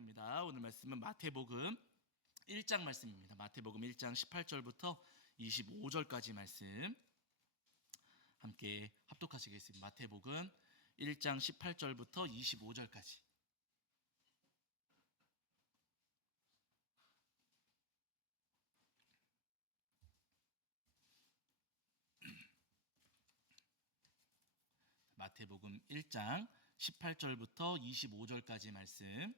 함께합니다. 오늘 말씀은 마태복음 1장 말씀입니다. 마태복음 1장 18절부터 25절까지 말씀 함께 합독하시겠습니다. 마태복음 1장 18절부터 25절까지. 마태복음 1장 18절부터 25절까지 말씀.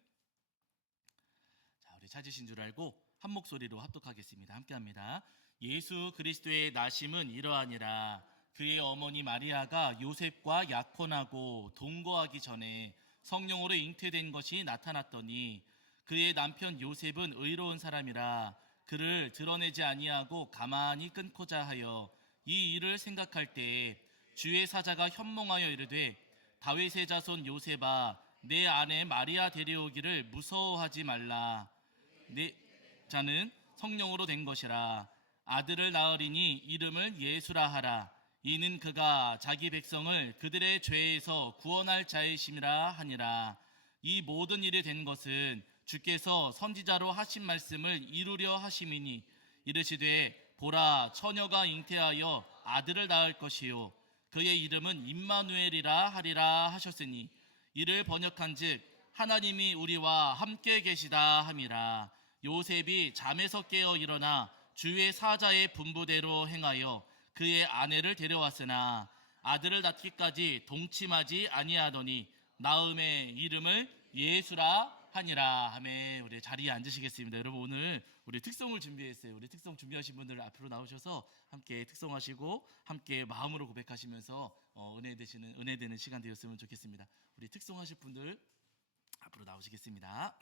자, 우리 찾으신 줄 알고 한 목소리로 합독하겠습니다. 함께합니다. 예수 그리스도의 나심은 이러하니라. 그의 어머니 마리아가 요셉과 약혼하고 동거하기 전에 성령으로 잉태된 것이 나타났더니 그의 남편 요셉은 의로운 사람이라 그를 드러내지 아니하고 가만히 끊고자 하여 이 일을 생각할 때에 주의 사자가 현몽하여 이르되 다윗의 자손 요셉아 내 아내 마리아 데려오기를 무서워하지 말라. 내 자는 성령으로 된 것이라. 아들을 낳으리니 이름을 예수라 하라. 이는 그가 자기 백성을 그들의 죄에서 구원할 자이심이라 하니라. 이 모든 일이 된 것은 주께서 선지자로 하신 말씀을 이루려 하심이니 이르시되 보라 처녀가 잉태하여 아들을 낳을 것이요 그의 이름은 임마누엘이라 하리라 하셨으니 이를 번역한즉 하나님이 우리와 함께 계시다 함이라. 요셉이 잠에서 깨어 일어나 주의 사자의 분부대로 행하여 그의 아내를 데려왔으나 아들을 낳기까지 동침하지 아니하더니 낳음의 이름을 예수라 하니라. 아멘. 우리 자리에 앉으시겠습니다. 여러분 오늘 우리 특송을 준비했어요. 우리 특송 준비하신 분들 앞으로 나오셔서 함께 특송하시고 함께 마음으로 고백하시면서 은혜 되는 시간 되었으면 좋겠습니다. 우리 특송하실 분들 앞으로 나오시겠습니다.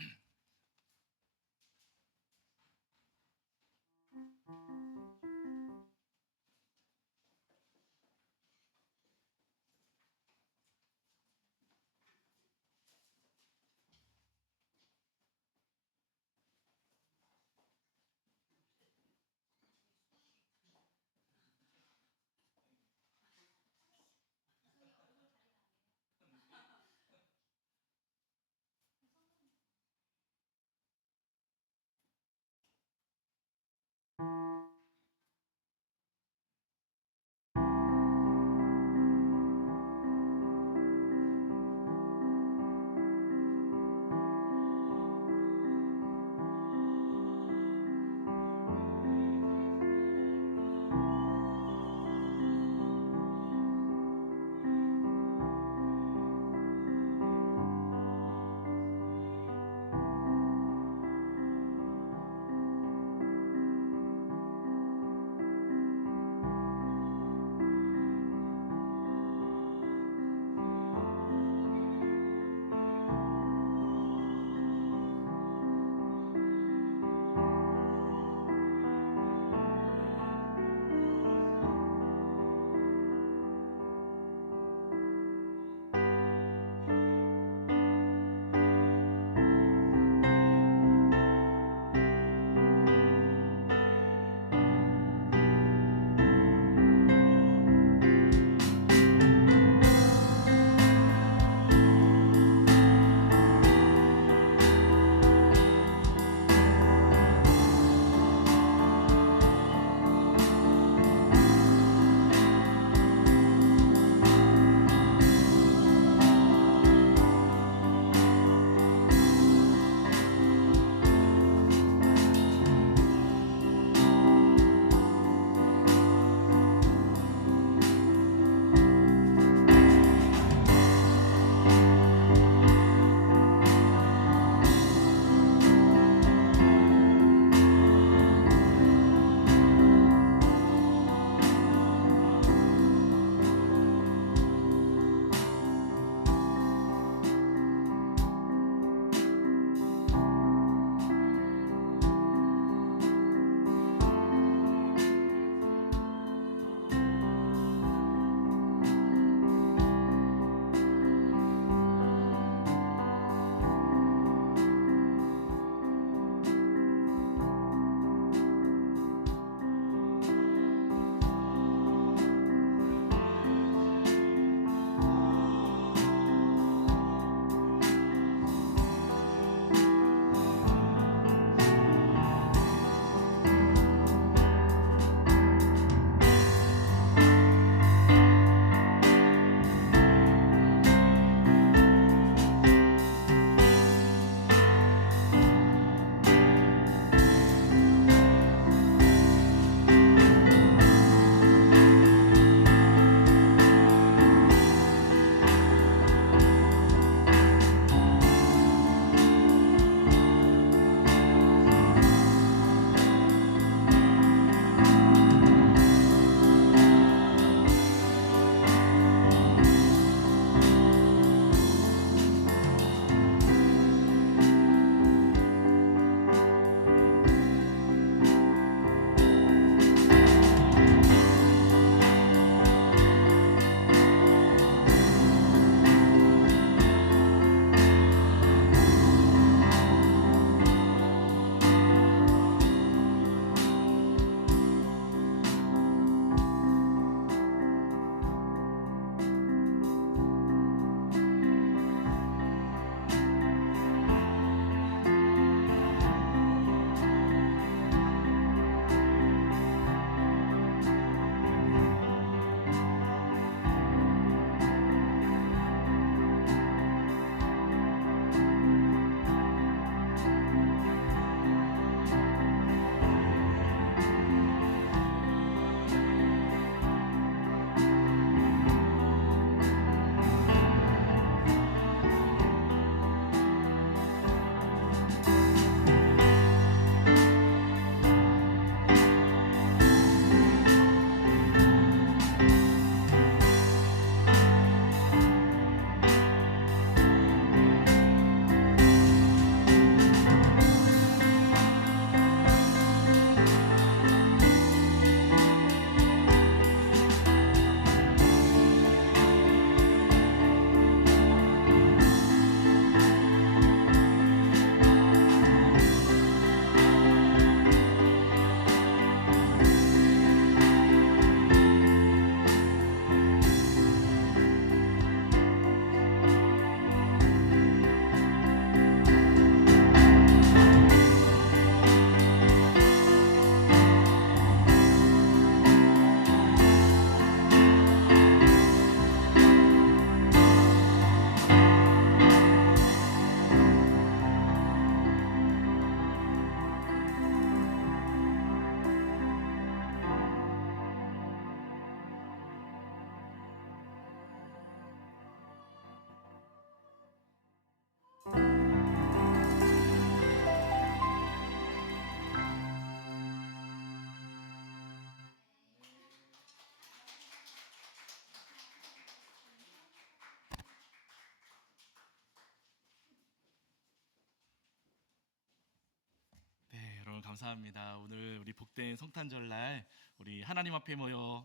감사합니다. 오늘 우리 복된 성탄절날 우리 하나님 앞에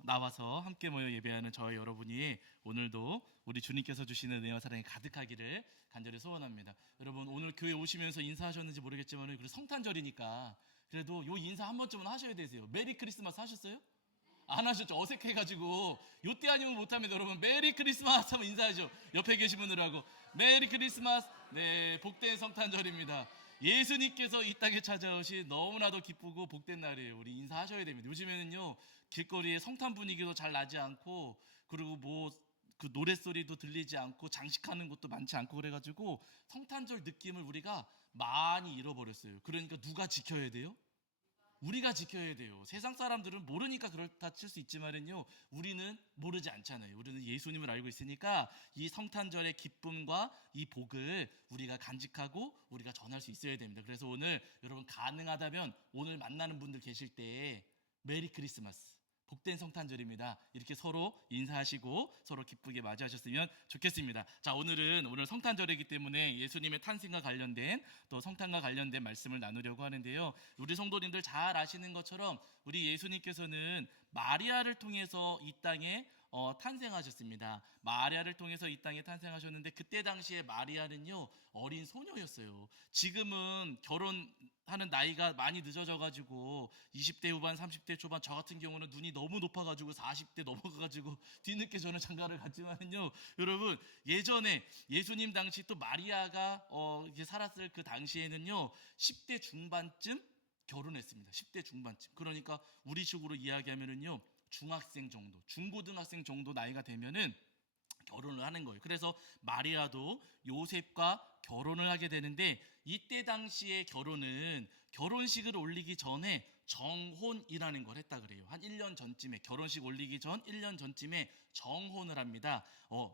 나와서 함께 모여 예배하는 저희 여러분이 오늘도 우리 주님께서 주시는 은혜와 사랑이 가득하기를 간절히 소원합니다. 여러분 오늘 교회 오시면서 인사하셨는지 모르겠지만 그래도 성탄절이니까 그래도 요 인사 한 번쯤은 하셔야 되세요. 메리 크리스마스 하셨어요? 안 하셨죠? 어색해가지고 요때 아니면 못하면 여러분 메리 크리스마스 하면 인사하죠. 옆에 계신 분들하고 메리 크리스마스. 네, 복된 성탄절입니다. 예수님께서 이 땅에 찾아오신 너무나도 기쁘고 복된 날이에요. 우리 인사하셔야 됩니다. 요즘에는요 길거리에 성탄 분위기도 잘 나지 않고 그리고 뭐 그 노랫소리도 들리지 않고 장식하는 것도 많지 않고 그래가지고 성탄절 느낌을 우리가 많이 잃어버렸어요. 그러니까 누가 지켜야 돼요? 우리가 지켜야 돼요. 세상 사람들은 모르니까 그렇다 칠 수 있지만은요 우리는 모르지 않잖아요. 우리는 예수님을 알고 있으니까 이 성탄절의 기쁨과 이 복을 우리가 간직하고 우리가 전할 수 있어야 됩니다. 그래서 오늘 여러분 가능하다면 오늘 만나는 분들 계실 때 메리 크리스마스 복된 성탄절입니다. 이렇게 서로 인사하시고 서로 기쁘게 맞이하셨으면 좋겠습니다. 자, 오늘 성탄절이기 때문에 예수님의 탄생과 관련된 또 성탄과 관련된 말씀을 나누려고 하는데요. 우리 성도님들 잘 아시는 것처럼 우리 예수님께서는 마리아를 통해서 이 땅에 탄생하셨습니다. 마리아를 통해서 이 땅에 탄생하셨는데 그때 당시에 마리아는요 어린 소녀였어요. 지금은 결혼하는 나이가 많이 늦어져가지고 20대 후반 30대 초반 저 같은 경우는 눈이 너무 높아가지고 40대 넘어가가지고 뒤늦게 저는 장가를 갔지만요 여러분 예전에 예수님 당시 또 마리아가 이렇게 살았을 그 당시에는요 10대 중반쯤 결혼했습니다. 10대 중반쯤. 그러니까 우리식으로 이야기하면은요 중학생 정도, 중고등학생 정도 나이가 되면은 결혼을 하는 거예요. 그래서 마리아도 요셉과 결혼을 하게 되는데 이때 당시의 결혼은 결혼식을 올리기 전에 정혼이라는 걸 했다 그래요. 한 1년 전쯤에 결혼식 올리기 전 1년 전쯤에 정혼을 합니다.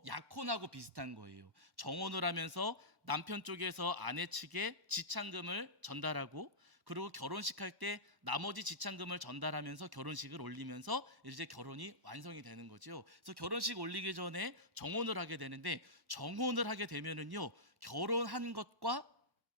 약혼하고 비슷한 거예요. 정혼을 하면서 남편 쪽에서 아내 측에 지참금을 전달하고 그리고 결혼식 할 때 나머지 지참금을 전달하면서 결혼식을 올리면서 이제 결혼이 완성이 되는 거죠. 그래서 결혼식 올리기 전에 정혼을 하게 되는데 정혼을 하게 되면은요 결혼한 것과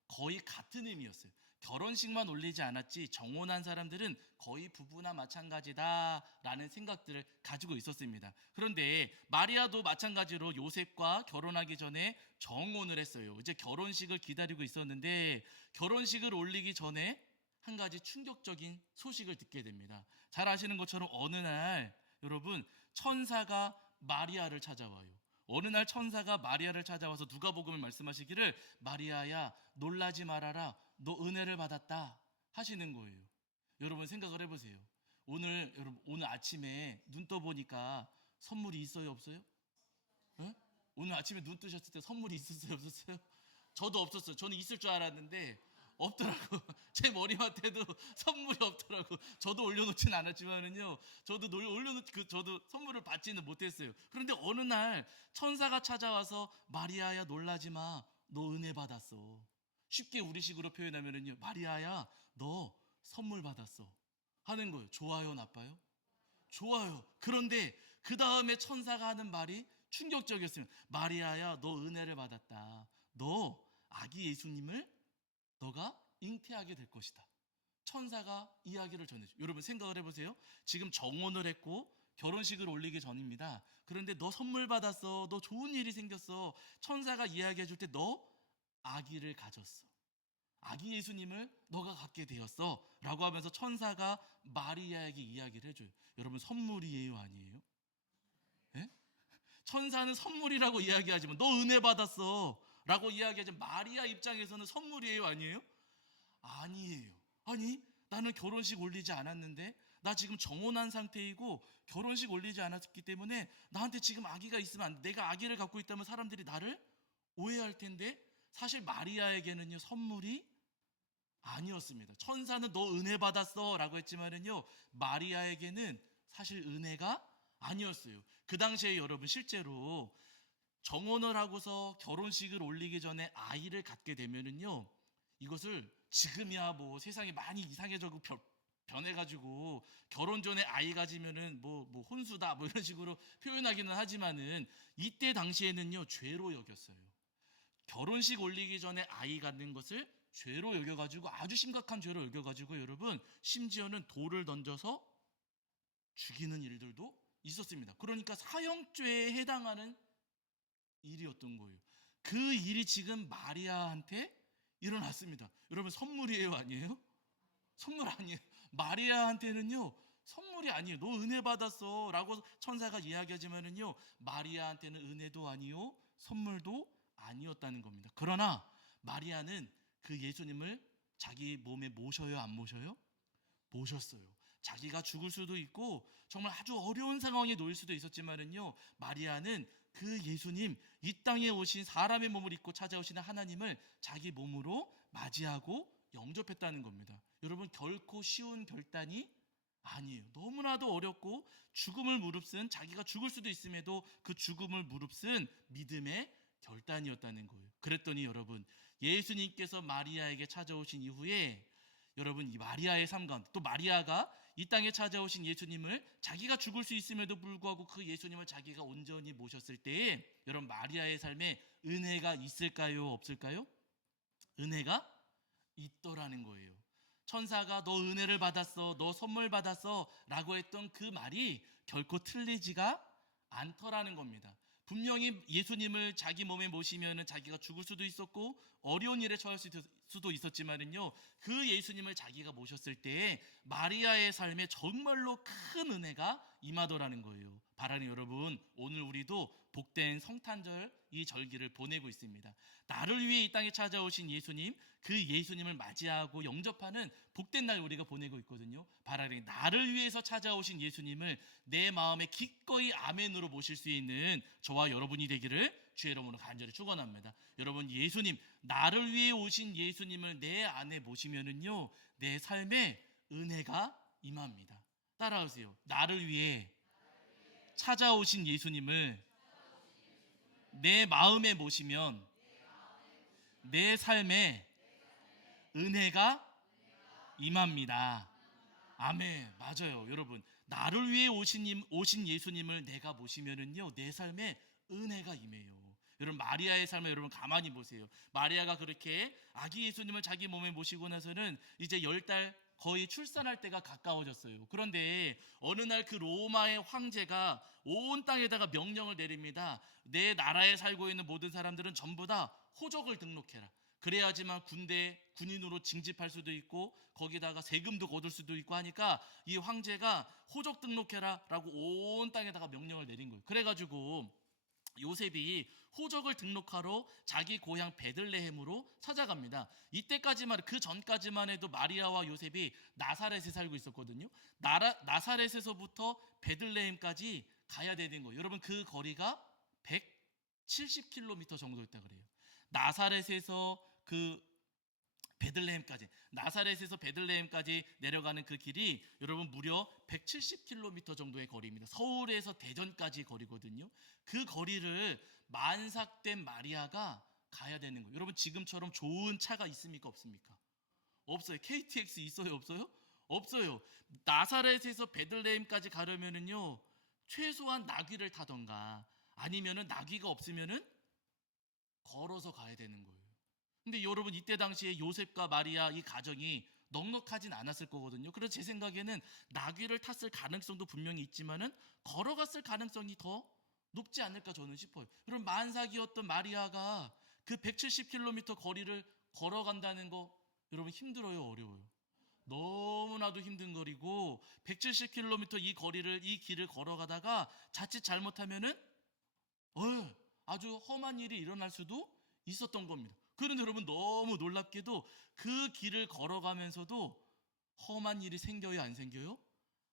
거의 같은 의미였어요. 결혼식만 올리지 않았지 정혼한 사람들은 거의 부부나 마찬가지다라는 생각들을 가지고 있었습니다. 그런데 마리아도 마찬가지로 요셉과 결혼하기 전에 정혼을 했어요. 이제 결혼식을 기다리고 있었는데 결혼식을 올리기 전에 한 가지 충격적인 소식을 듣게 됩니다. 잘 아시는 것처럼 어느 날 여러분 천사가 마리아를 찾아와요. 어느 날 천사가 마리아를 찾아와서 누가복음을 말씀하시기를 마리아야 놀라지 말아라 너 은혜를 받았다 하시는 거예요. 여러분 생각을 해보세요. 오늘 아침에 눈 떠보니까 선물이 있어요 없어요? 응? 오늘 아침에 눈 뜨셨을 때 선물이 있었어요 없었어요? 저도 없었어요. 저는 있을 줄 알았는데 없더라고. 제 머리맡에도 선물이 없더라고. 저도 올려놓진 않았지만은요. 저도 선물을 받지는 못했어요. 그런데 어느 날 천사가 찾아와서 마리아야 놀라지 마. 너 은혜 받았어. 쉽게 우리식으로 표현하면은요. 마리아야 너 선물 받았어. 하는 거예요. 좋아요, 나빠요? 좋아요. 그런데 그 다음에 천사가 하는 말이 충격적이었어요. 마리아야 너 은혜를 받았다. 너 아기 예수님을 너가 잉태하게 될 것이다. 천사가 이야기를 전해줘. 여러분 생각을 해보세요. 지금 정혼을 했고 결혼식을 올리기 전입니다. 그런데 너 선물 받았어. 너 좋은 일이 생겼어. 천사가 이야기해 줄 때 너 아기를 가졌어. 아기 예수님을 너가 갖게 되었어. 라고 하면서 천사가 마리아에게 이야기를 해줘요. 여러분 선물이에요 아니에요? 예? 천사는 선물이라고 이야기하지만 너 은혜 받았어 라고 이야기하지만 마리아 입장에서는 선물이에요 아니에요? 아니에요. 아니 나는 결혼식 올리지 않았는데 나 지금 정혼한 상태이고 결혼식 올리지 않았기 때문에 나한테 지금 아기가 있으면 안 돼. 내가 아기를 갖고 있다면 사람들이 나를 오해할 텐데 사실 마리아에게는요 선물이 아니었습니다. 천사는 너 은혜 받았어 라고 했지만은요 마리아에게는 사실 은혜가 아니었어요. 그 당시에 여러분 실제로 정혼을 하고서 결혼식을 올리기 전에 아이를 갖게 되면은요 이것을 지금이야 뭐 세상이 많이 이상해져고 변해가지고 결혼 전에 아이 가지면은 뭐 혼수다 뭐 이런 식으로 표현하기는 하지만은 이때 당시에는요 죄로 여겼어요. 결혼식 올리기 전에 아이 갖는 것을 죄로 여겨가지고 아주 심각한 죄로 여겨가지고 여러분 심지어는 돌을 던져서 죽이는 일들도 있었습니다. 그러니까 사형죄에 해당하는 일이었던 거예요. 그 일이 지금 마리아한테 일어났습니다. 여러분 선물이에요, 아니에요? 선물 아니에요. 마리아한테는요 선물이 아니에요. 너 은혜 받았어 라고 천사가 이야기하지만은요 마리아한테는 은혜도 아니요 선물도 아니었다는 겁니다. 그러나 마리아는 그 예수님을 자기 몸에 모셔요, 안 모셔요? 모셨어요. 자기가 죽을 수도 있고 정말 아주 어려운 상황에 놓일 수도 있었지만은요 마리아는 그 예수님, 이 땅에 오신 사람의 몸을 입고 찾아오시는 하나님을 자기 몸으로 맞이하고 영접했다는 겁니다. 여러분 결코 쉬운 결단이 아니에요. 너무나도 어렵고 죽음을 무릅쓴, 자기가 죽을 수도 있음에도 그 죽음을 무릅쓴 믿음의 결단이었다는 거예요. 그랬더니 여러분 예수님께서 마리아에게 찾아오신 이후에 여러분 이 마리아의 삶 가운데 또 마리아가 이 땅에 찾아오신 예수님을 자기가 죽을 수 있음에도 불구하고 그 예수님을 자기가 온전히 모셨을 때에 여러분 마리아의 삶에 은혜가 있을까요? 없을까요? 은혜가 있더라는 거예요. 천사가 너 은혜를 받았어, 너 선물 받았어 라고 했던 그 말이 결코 틀리지가 않더라는 겁니다. 분명히 예수님을 자기 몸에 모시면 자기가 죽을 수도 있었고 어려운 일에 처할 수도 있었지만은요 그 예수님을 자기가 모셨을 때에 마리아의 삶에 정말로 큰 은혜가 임하더라는 거예요. 바라는 여러분, 오늘 우리도 복된 성탄절 이 절기를 보내고 있습니다. 나를 위해 이 땅에 찾아오신 예수님, 그 예수님을 맞이하고 영접하는 복된 날 우리가 보내고 있거든요. 바라는 나를 위해서 찾아오신 예수님을 내 마음에 기꺼이 아멘으로 모실 수 있는 저와 여러분이 되기를 주의 이름으로 간절히 축원합니다. 여러분 예수님, 나를 위해 오신 예수님을 내 안에 모시면은요 내 삶에 은혜가 임합니다. 따라하세요. 나를 위해 찾아오신 예수님을 내 마음에 모시면 내 삶에 은혜가 임합니다. 아멘. 맞아요. 여러분 나를 위해 오신 예수님을 내가 모시면은요 내 삶에 은혜가 임해요. 여러분 마리아의 삶을 여러분 가만히 보세요. 마리아가 그렇게 아기 예수님을 자기 몸에 모시고 나서는 이제 10달 거의 출산할 때가 가까워졌어요. 그런데 어느 날 그 로마의 황제가 온 땅에다가 명령을 내립니다. 내 나라에 살고 있는 모든 사람들은 전부 다 호적을 등록해라. 그래야지만 군인으로 징집할 수도 있고 거기다가 세금도 거둘 수도 있고 하니까 이 황제가 호적 등록해라 라고 온 땅에다가 명령을 내린 거예요. 그래가지고 요셉이 호적을 등록하러 자기 고향 베들레헴으로 찾아갑니다. 이때까지만 그 전까지만 해도 마리아와 요셉이 나사렛에 살고 있었거든요. 나사렛에서부터 베들레헴까지 가야 되는 거예요. 여러분 그 거리가 170km 정도였다 그래요. 나사렛에서 나사렛에서 베들레헴까지 내려가는 그 길이 여러분 무려 170km 정도의 거리입니다. 서울에서 대전까지 거리거든요. 그 거리를 만삭된 마리아가 가야 되는 거예요. 여러분 지금처럼 좋은 차가 있습니까? 없습니까? 없어요. KTX 있어요? 없어요? 없어요. 나사렛에서 베들레헴까지 가려면은요 최소한 나귀를 타던가 아니면은 나귀가 없으면은 걸어서 가야 되는 거예요. 근데 여러분 이때 당시에 요셉과 마리아 이 가정이 넉넉하진 않았을 거거든요. 그래서 제 생각에는 나귀를 탔을 가능성도 분명히 있지만은 걸어갔을 가능성이 더 높지 않을까 저는 싶어요. 여러분 만삭이었던 마리아가 그 170km 거리를 걸어간다는 거 여러분 힘들어요, 어려워요? 너무나도 힘든 거리고 170km 이 길을 걸어가다가 자칫 잘못하면은 아주 험한 일이 일어날 수도 있었던 겁니다. 그런데 여러분 너무 놀랍게도 그 길을 걸어가면서도 험한 일이 생겨요, 안 생겨요?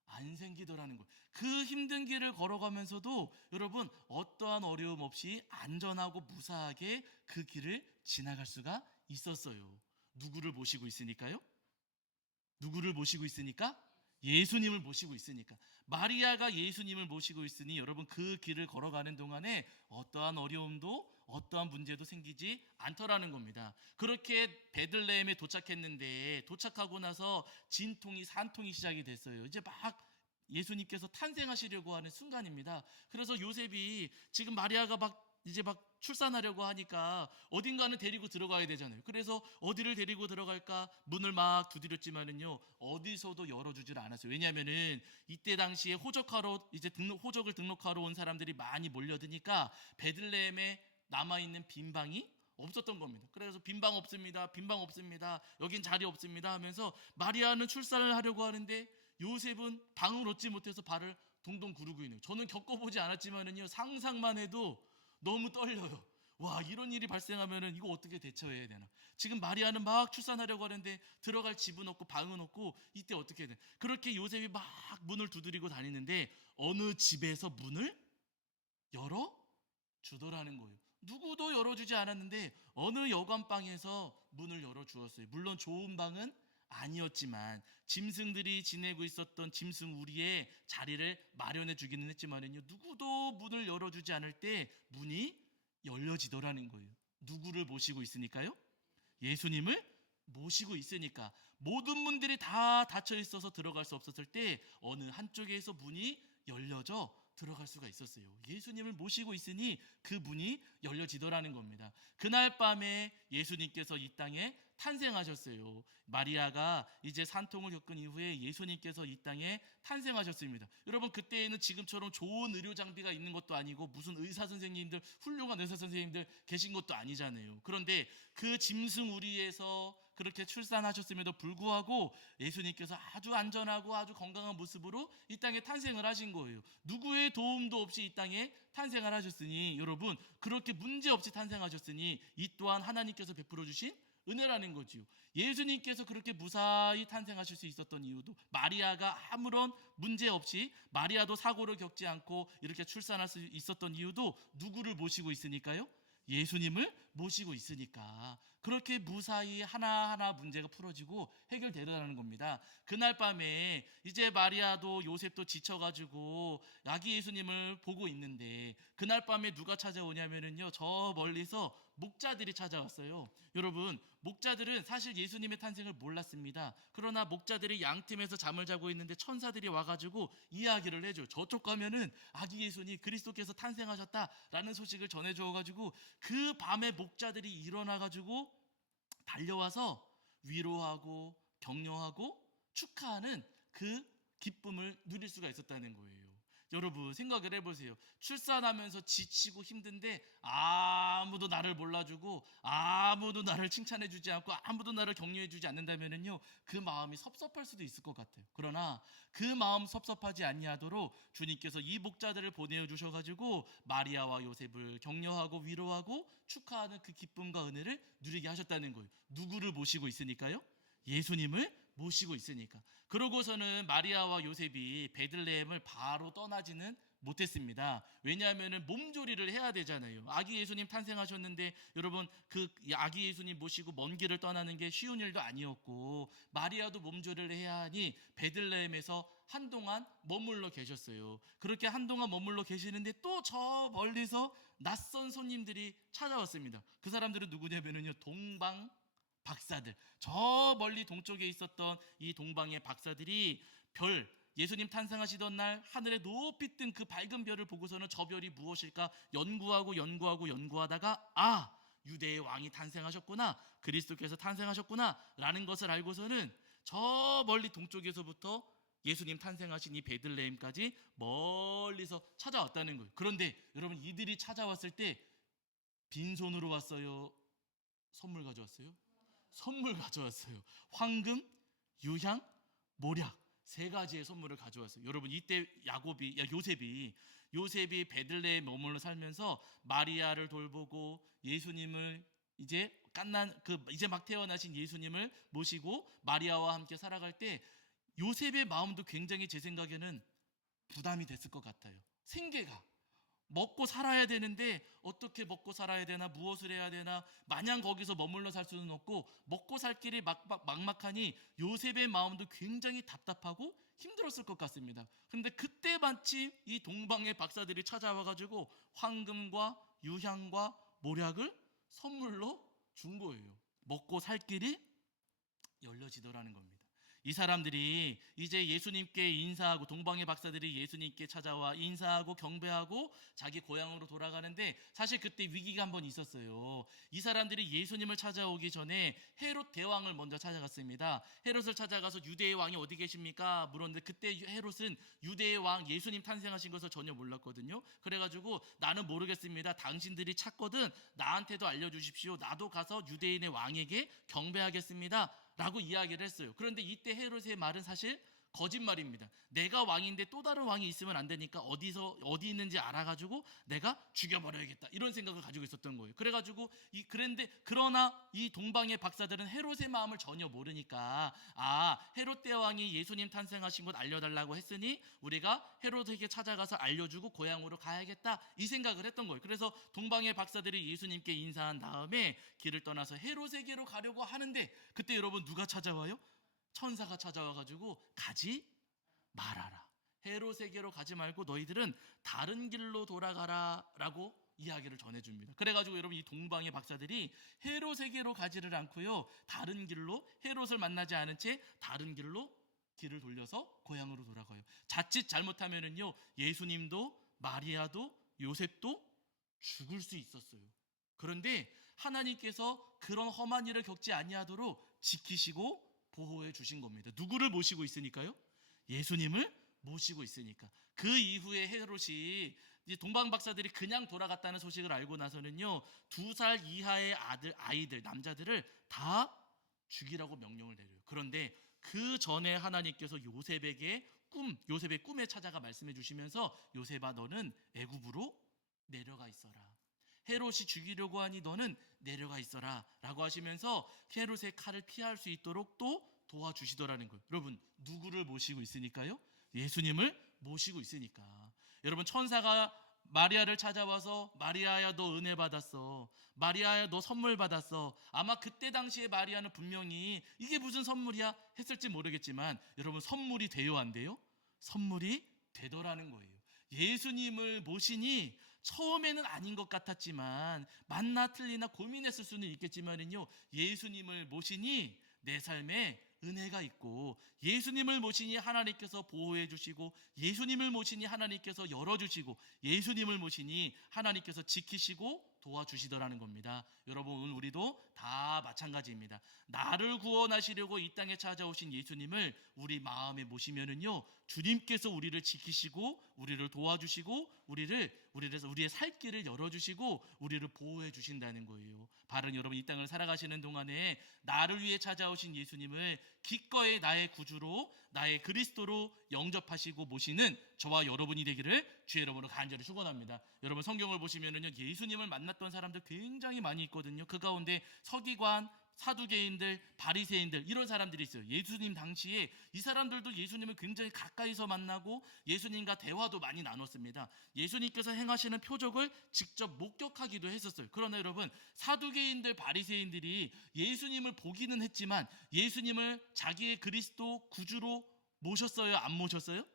안 생기더라는 거예요. 그 힘든 길을 걸어가면서도 여러분 어떠한 어려움 없이 안전하고 무사하게 그 길을 지나갈 수가 있었어요. 누구를 모시고 있으니까요? 누구를 모시고 있으니까? 예수님을 모시고 있으니까. 마리아가 예수님을 모시고 있으니 여러분 그 길을 걸어가는 동안에 어떠한 어려움도 어떠한 문제도 생기지 않더라는 겁니다. 그렇게 베들레헴에 도착했는데 도착하고 나서 진통이 산통이 시작이 됐어요. 이제 막 예수님께서 탄생하시려고 하는 순간입니다. 그래서 요셉이 지금 마리아가 막 이제 막 출산하려고 하니까 어딘가는 데리고 들어가야 되잖아요. 그래서 어디를 데리고 들어갈까 문을 막 두드렸지만은요, 어디서도 열어주질 않았어요. 왜냐하면은 이때 당시에 호적을 등록하러 온 사람들이 많이 몰려드니까 베들레헴에 남아있는 빈 방이 없었던 겁니다. 그래서 빈 방 없습니다, 빈 방 없습니다, 여긴 자리 없습니다 하면서 마리아는 출산을 하려고 하는데 요셉은 방을 얻지 못해서 발을 동동 구르고 있는 거예요. 저는 겪어보지 않았지만은요, 상상만 해도 너무 떨려요. 와, 이런 일이 발생하면은 이거 어떻게 대처해야 되나? 지금 마리아는 막 출산하려고 하는데 들어갈 집은 없고 방은 없고, 이때 어떻게 해야 되나? 그렇게 요셉이 막 문을 두드리고 다니는데 어느 집에서 문을 열어 주더라는 거예요. 누구도 열어주지 않았는데 어느 여관방에서 문을 열어주었어요. 물론 좋은 방은 아니었지만 짐승들이 지내고 있었던 짐승 우리의 자리를 마련해 주기는 했지만은요, 누구도 문을 열어주지 않을 때 문이 열려지더라는 거예요. 누구를 모시고 있으니까요? 예수님을 모시고 있으니까. 모든 문들이 다 닫혀 있어서 들어갈 수 없었을 때 어느 한쪽에서 문이 열려져 들어갈 수가 있었어요. 예수님을 모시고 있으니 그 문이 열려지더라는 겁니다. 그날 밤에 예수님께서 이 땅에 탄생하셨어요. 마리아가 이제 산통을 겪은 이후에 예수님께서 이 땅에 탄생하셨습니다. 여러분, 그때에는 지금처럼 좋은 의료 장비가 있는 것도 아니고 무슨 의사 선생님들, 훌륭한 의사 선생님들 계신 것도 아니잖아요. 그런데 그 짐승 우리에서 그렇게 출산하셨음에도 불구하고 예수님께서 아주 안전하고 아주 건강한 모습으로 이 땅에 탄생을 하신 거예요. 누구의 도움도 없이 이 땅에 탄생을 하셨으니, 여러분, 그렇게 문제없이 탄생하셨으니 이 또한 하나님께서 베풀어 주신 은혜라는 거지요. 예수님께서 그렇게 무사히 탄생하실 수 있었던 이유도, 마리아가 아무런 문제 없이, 마리아도 사고를 겪지 않고 이렇게 출산할 수 있었던 이유도 누구를 모시고 있으니까요? 예수님을 모시고 있으니까 그렇게 무사히 하나하나 문제가 풀어지고 해결되더라는 겁니다. 그날 밤에 이제 마리아도 요셉도 지쳐가지고 아기 예수님을 보고 있는데, 그날 밤에 누가 찾아오냐면은요, 저 멀리서 목자들이 찾아왔어요. 여러분, 목자들은 사실 예수님의 탄생을 몰랐습니다. 그러나 목자들이 양팀에서 잠을 자고 있는데 천사들이 와가지고 이야기를 해줘요. 저쪽 가면은 아기 예수님 그리스도께서 탄생하셨다라는 소식을 전해줘가지고 그 밤에 목자들이 일어나가지고 달려와서 위로하고 격려하고 축하하는 그 기쁨을 누릴 수가 있었다는 거예요. 여러분, 생각을 해보세요. 출산하면서 지치고 힘든데 아무도 나를 몰라주고 아무도 나를 칭찬해주지 않고 아무도 나를 격려해주지 않는다면요, 그 마음이 섭섭할 수도 있을 것 같아요. 그러나 그 마음 섭섭하지 아니하도록 주님께서 이 목자들을 보내주셔가지고 마리아와 요셉을 격려하고 위로하고 축하하는 그 기쁨과 은혜를 누리게 하셨다는 거예요. 누구를 모시고 있으니까요? 예수님을 모시고 있으니까. 그러고서는 마리아와 요셉이 베들레헴을 바로 떠나지는 못했습니다. 왜냐하면 몸조리를 해야 되잖아요. 아기 예수님 탄생하셨는데 여러분, 그 아기 예수님 모시고 먼 길을 떠나는 게 쉬운 일도 아니었고, 마리아도 몸조리를 해야 하니 베들레헴에서 한동안 머물러 계셨어요. 그렇게 한동안 머물러 계시는데 또 저 멀리서 낯선 손님들이 찾아왔습니다. 그 사람들은 누구냐면요, 동방 박사들. 저 멀리 동쪽에 있었던 이 동방의 박사들이 예수님 탄생하시던 날 하늘에 높이 뜬 그 밝은 별을 보고서는 저 별이 무엇일까 연구하다가 유대의 왕이 탄생하셨구나, 그리스도께서 탄생하셨구나 라는 것을 알고서는 저 멀리 동쪽에서부터 예수님 탄생하신 이 베들레헴까지 멀리서 찾아왔다는 거예요. 그런데 여러분, 이들이 찾아왔을 때 빈손으로 왔어요? 선물 가져왔어요? 선물 가져왔어요. 황금, 유향, 모략, 세 가지의 선물을 가져왔어요. 여러분, 이때 요셉이 베들레헴에 머물러 살면서 마리아를 돌보고 예수님을 이제 막 태어나신 예수님을 모시고 마리아와 함께 살아갈 때 요셉의 마음도 굉장히, 제 생각에는 부담이 됐을 것 같아요. 생계가 먹고 살아야 되는데 어떻게 먹고 살아야 되나, 무엇을 해야 되나, 마냥 거기서 머물러 살 수는 없고 먹고 살 길이 막막하니 요셉의 마음도 굉장히 답답하고 힘들었을 것 같습니다. 그런데 그때 마침 이 동방의 박사들이 찾아와가지고 황금과 유향과 모략을 선물로 준 거예요. 먹고 살 길이 열려지더라는 겁니다. 이 사람들이 이제 예수님께 인사하고, 동방의 박사들이 예수님께 찾아와 인사하고 경배하고 자기 고향으로 돌아가는데, 사실 그때 위기가 한번 있었어요. 이 사람들이 예수님을 찾아오기 전에 헤롯 대왕을 먼저 찾아갔습니다. 헤롯을 찾아가서 유대의 왕이 어디 계십니까? 물었는데, 그때 헤롯은 유대의 왕 예수님 탄생하신 것을 전혀 몰랐거든요. 그래가지고 나는 모르겠습니다, 당신들이 찾거든 나한테도 알려주십시오, 나도 가서 유대인의 왕에게 경배하겠습니다 라고 이야기를 했어요. 그런데 이때 헤롯의 말은 사실 거짓말입니다. 내가 왕인데 또 다른 왕이 있으면 안 되니까 어디 있는지 알아가지고 내가 죽여버려야겠다, 이런 생각을 가지고 있었던 거예요. 그래가지고 그러나 이 동방의 박사들은 헤롯의 마음을 전혀 모르니까, 헤롯 대왕이 예수님 탄생하신 것 알려달라고 했으니 우리가 헤롯에게 찾아가서 알려주고 고향으로 가야겠다, 이 생각을 했던 거예요. 그래서 동방의 박사들이 예수님께 인사한 다음에 길을 떠나서 헤롯에게로 가려고 하는데, 그때 여러분 누가 찾아와요? 천사가 찾아와가지고 가지 말아라, 헤롯에게로 가지 말고 너희들은 다른 길로 돌아가라 라고 이야기를 전해줍니다. 그래가지고 여러분, 이 동방의 박사들이 헤롯에게로 가지를 않고요, 다른 길로, 헤롯을 만나지 않은 채 다른 길로 길을 돌려서 고향으로 돌아가요. 자칫 잘못하면은요, 예수님도 마리아도 요셉도 죽을 수 있었어요. 그런데 하나님께서 그런 험한 일을 겪지 아니하도록 지키시고 보호해 주신 겁니다. 누구를 모시고 있으니까요? 예수님을 모시고 있으니까. 그 이후에 헤롯이, 이제 동방 박사들이 그냥 돌아갔다는 소식을 알고 나서는요, 2살 이하의 아이들, 남자들을 다 죽이라고 명령을 내려요. 그런데 그 전에 하나님께서 요셉의 꿈에 찾아가 말씀해 주시면서, 요셉아, 너는 애굽으로 내려가 있어라, 헤롯이 죽이려고 하니 너는 내려가 있어라 라고 하시면서 헤롯의 칼을 피할 수 있도록 또 도와주시더라는 거예요. 여러분, 누구를 모시고 있으니까요? 예수님을 모시고 있으니까. 여러분, 천사가 마리아를 찾아와서, 마리아야 너 은혜 받았어, 마리아야 너 선물 받았어, 아마 그때 당시에 마리아는 분명히 이게 무슨 선물이야 했을지 모르겠지만, 여러분, 선물이 돼요, 안 돼요? 선물이 되더라는 거예요. 예수님을 모시니 처음에는 아닌 것 같았지만, 맞나 틀리나 고민했을 수는 있겠지만은요, 예수님을 모시니 내 삶에 은혜가 있고, 예수님을 모시니 하나님께서 보호해 주시고, 예수님을 모시니 하나님께서 열어주시고, 예수님을 모시니 하나님께서 지키시고 도와주시더라는 겁니다. 여러분, 오늘 우리도 다 마찬가지입니다. 나를 구원하시려고 이 땅에 찾아오신 예수님을 우리 마음에 모시면은요, 주님께서 우리를 지키시고 우리를 도와주시고 우리의 살 길을 열어주시고 우리를 보호해 주신다는 거예요. 바른 여러분, 이 땅을 살아가시는 동안에 나를 위해 찾아오신 예수님을 기꺼이 나의 구주로, 나의 그리스도로 영접하시고 모시는 저와 여러분이 되기를 주의 이름으로 간절히 축원합니다. 여러분, 성경을 보시면은요, 예수님을 만났던 사람들 굉장히 많이 있거든요. 그 가운데 서기관, 사두개인들, 바리새인들, 이런 사람들이 있어요. 예수님 당시에 이 사람들도 예수님을 굉장히 가까이서 만나고 예수님과 대화도 많이 나눴습니다. 예수님께서 행하시는 표적을 직접 목격하기도 했었어요. 그러나 여러분, 사두개인들, 바리새인들이 예수님을 보기는 했지만 예수님을 자기의 그리스도 구주로 모셨어요? 안 모셨어요?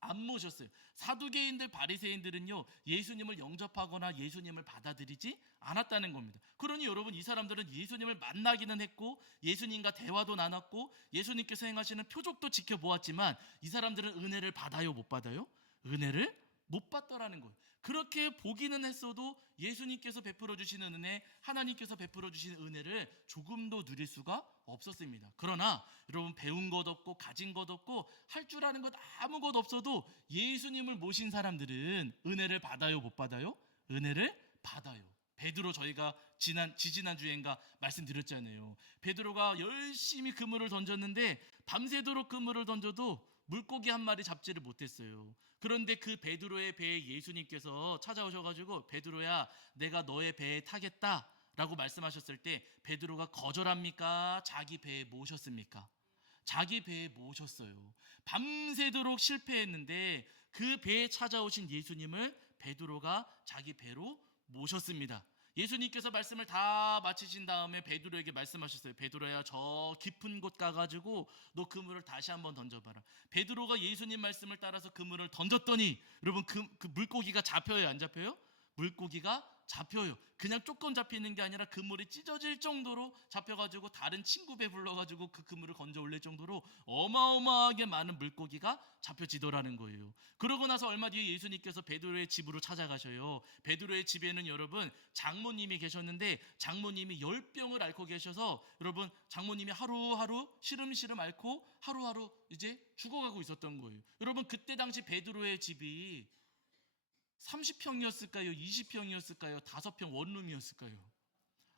안 모셨어요. 사두개인들, 바리새인들은요, 예수님을 영접하거나 예수님을 받아들이지 않았다는 겁니다. 그러니 여러분, 이 사람들은 예수님을 만나기는 했고 예수님과 대화도 나눴고 예수님께서 행하시는 표적도 지켜보았지만, 이 사람들은 은혜를 받아요, 못 받아요? 은혜를 못 받더라는 거예요. 그렇게 보기는 했어도 예수님께서 베풀어 주시는 은혜, 하나님께서 베풀어 주시는 은혜를 조금도 누릴 수가 없었습니다. 그러나 여러분, 배운 것 없고 가진 것 없고 할 줄 아는 것 아무것도 없어도 예수님을 모신 사람들은 은혜를 받아요, 못 받아요? 은혜를 받아요. 베드로, 저희가 지지난 주엔가 말씀드렸잖아요. 베드로가 열심히 그물을 던졌는데 밤새도록 그물을 던져도 물고기 한 마리 잡지를 못했어요. 그런데 그 베드로의 배에 예수님께서 찾아오셔가지고, 베드로야, 내가 너의 배에 타겠다 라고 말씀하셨을 때 베드로가 거절합니까? 자기 배에 모셨습니까? 자기 배에 모셨어요. 밤새도록 실패했는데 그 배에 찾아오신 예수님을 베드로가 자기 배로 모셨습니다. 예수님께서 말씀을 다 마치신 다음에 베드로에게 말씀하셨어요. 베드로야, 저 깊은 곳 가가지고 너 그물을 다시 한번 던져봐라. 베드로가 예수님 말씀을 따라서 그물을 던졌더니 여러분, 그 물고기가 잡혀요, 안 잡혀요? 물고기가 잡혀요. 그냥 조금 잡히는 게 아니라 그물이 찢어질 정도로 잡혀가지고 다른 친구 배 불러가지고 그 그물을 건져 올릴 정도로 어마어마하게 많은 물고기가 잡혀지더라는 거예요. 그러고 나서 얼마 뒤에 예수님께서 베드로의 집으로 찾아가셔요. 베드로의 집에는 여러분 장모님이 계셨는데 장모님이 열병을 앓고 계셔서 여러분 장모님이 하루하루 시름시름 앓고 하루하루 이제 죽어가고 있었던 거예요. 여러분 그때 당시 베드로의 집이 30평이었을까요? 20평이었을까요? 5평 원룸이었을까요?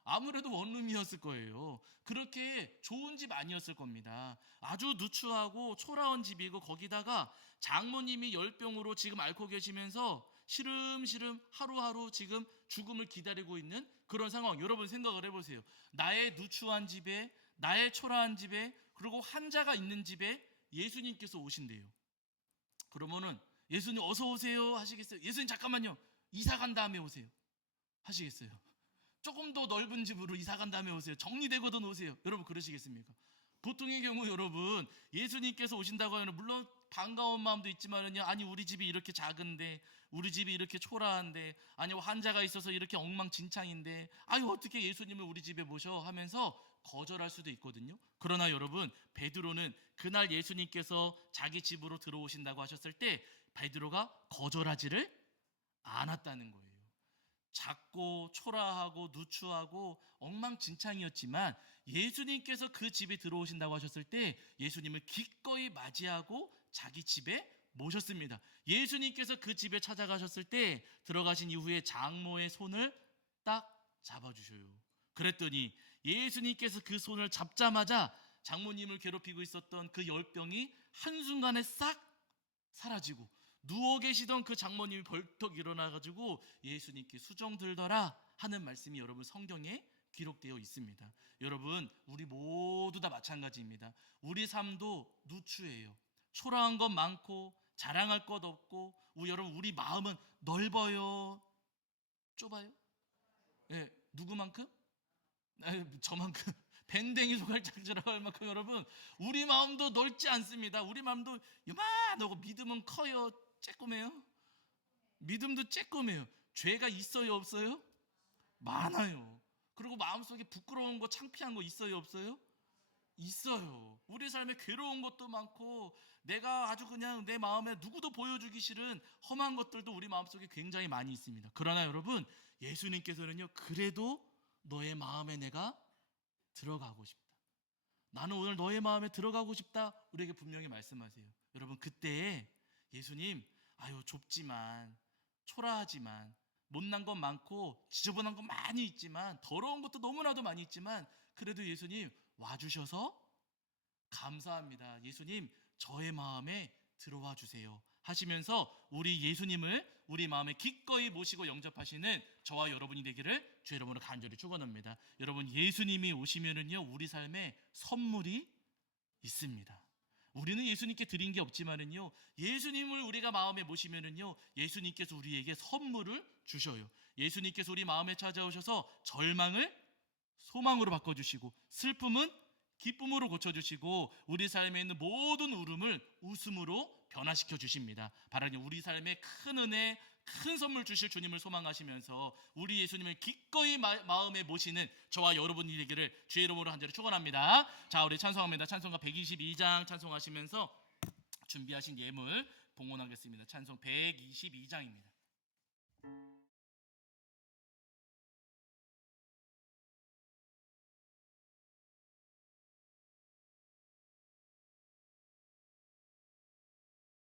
아무래도 원룸이었을 거예요. 그렇게 좋은 집 아니었을 겁니다. 아주 누추하고 초라한 집이고 거기다가 장모님이 열병으로 지금 앓고 계시면서 시름시름 하루하루 지금 죽음을 기다리고 있는 그런 상황. 여러분 생각을 해보세요. 나의 누추한 집에, 나의 초라한 집에, 그리고 환자가 있는 집에 예수님께서 오신대요. 그러면은 예수님 어서 오세요 하시겠어요? 예수님 잠깐만요, 이사 간 다음에 오세요 하시겠어요? 조금 더 넓은 집으로 이사 간 다음에 오세요, 정리되거든 오세요, 여러분 그러시겠습니까? 보통의 경우 여러분 예수님께서 오신다고 하면 물론 반가운 마음도 있지만은요, 아니 우리 집이 이렇게 작은데, 우리 집이 이렇게 초라한데, 아니 환자가 있어서 이렇게 엉망진창인데, 아유 어떻게 예수님을 우리 집에 모셔 하면서 거절할 수도 있거든요. 그러나 여러분 베드로는 그날 예수님께서 자기 집으로 들어오신다고 하셨을 때 베드로가 거절하지를 않았다는 거예요. 작고 초라하고 누추하고 엉망진창이었지만 예수님께서 그 집에 들어오신다고 하셨을 때 예수님을 기꺼이 맞이하고 자기 집에 모셨습니다. 예수님께서 그 집에 찾아가셨을 때 들어가신 이후에 장모의 손을 딱 잡아주셔요. 그랬더니 예수님께서 그 손을 잡자마자 장모님을 괴롭히고 있었던 그 열병이 한순간에 싹 사라지고 누워 계시던 그 장모님이 벌떡 일어나가지고 예수님께 수정 들더라 하는 말씀이 여러분 성경에 기록되어 있습니다. 여러분 우리 모두 다 마찬가지입니다. 우리 삶도 누추해요. 초라한 것 많고 자랑할 것 없고 여러분 우리 마음은 넓어요, 좁아요? 예, 누구만큼? 저만큼 밴댕이 소갈짝지라고 할 만큼 여러분 우리 마음도 넓지 않습니다. 우리 마음도 요만하고 믿음은 커요, 쬐꼬매요? 믿음도 쬐꼬매요. 죄가 있어요, 없어요? 많아요. 그리고 마음속에 부끄러운 거, 창피한 거 있어요, 없어요? 있어요. 우리 삶에 괴로운 것도 많고 내가 아주 그냥 내 마음에 누구도 보여주기 싫은 험한 것들도 우리 마음속에 굉장히 많이 있습니다. 그러나 여러분 예수님께서는요, 그래도 너의 마음에 내가 들어가고 싶다, 나는 오늘 너의 마음에 들어가고 싶다, 우리에게 분명히 말씀하세요. 여러분 그때 예수님 아유 좁지만 초라하지만 못난 것 많고 지저분한 것 많이 있지만 더러운 것도 너무나도 많이 있지만 그래도 예수님 와주셔서 감사합니다, 예수님 저의 마음에 들어와 주세요 하시면서 우리 예수님을 우리 마음에 기꺼이 모시고 영접하시는 저와 여러분이 되기를 주 이름으로 간절히 축원합니다. 여러분 예수님이 오시면은요 우리 삶에 선물이 있습니다. 우리는 예수님께 드린 게 없지만은요 예수님을 우리가 마음에 모시면은요 예수님께서 우리에게 선물을 주셔요. 예수님께서 우리 마음에 찾아오셔서 절망을 소망으로 바꿔주시고 슬픔은 기쁨으로 고쳐주시고 우리 삶에 있는 모든 울음을 웃음으로 변화시켜 주십니다. 바라니 우리 삶에 큰 은혜, 큰 선물 주실 주님을 소망하시면서 우리 예수님을 기꺼이 마음에 모시는 저와 여러분이 되기를 주의 이름으로 간절히 축원합니다. 자, 우리 찬송합니다. 찬송가 122장 찬송하시면서 준비하신 예물 봉헌하겠습니다. 찬송 122장입니다.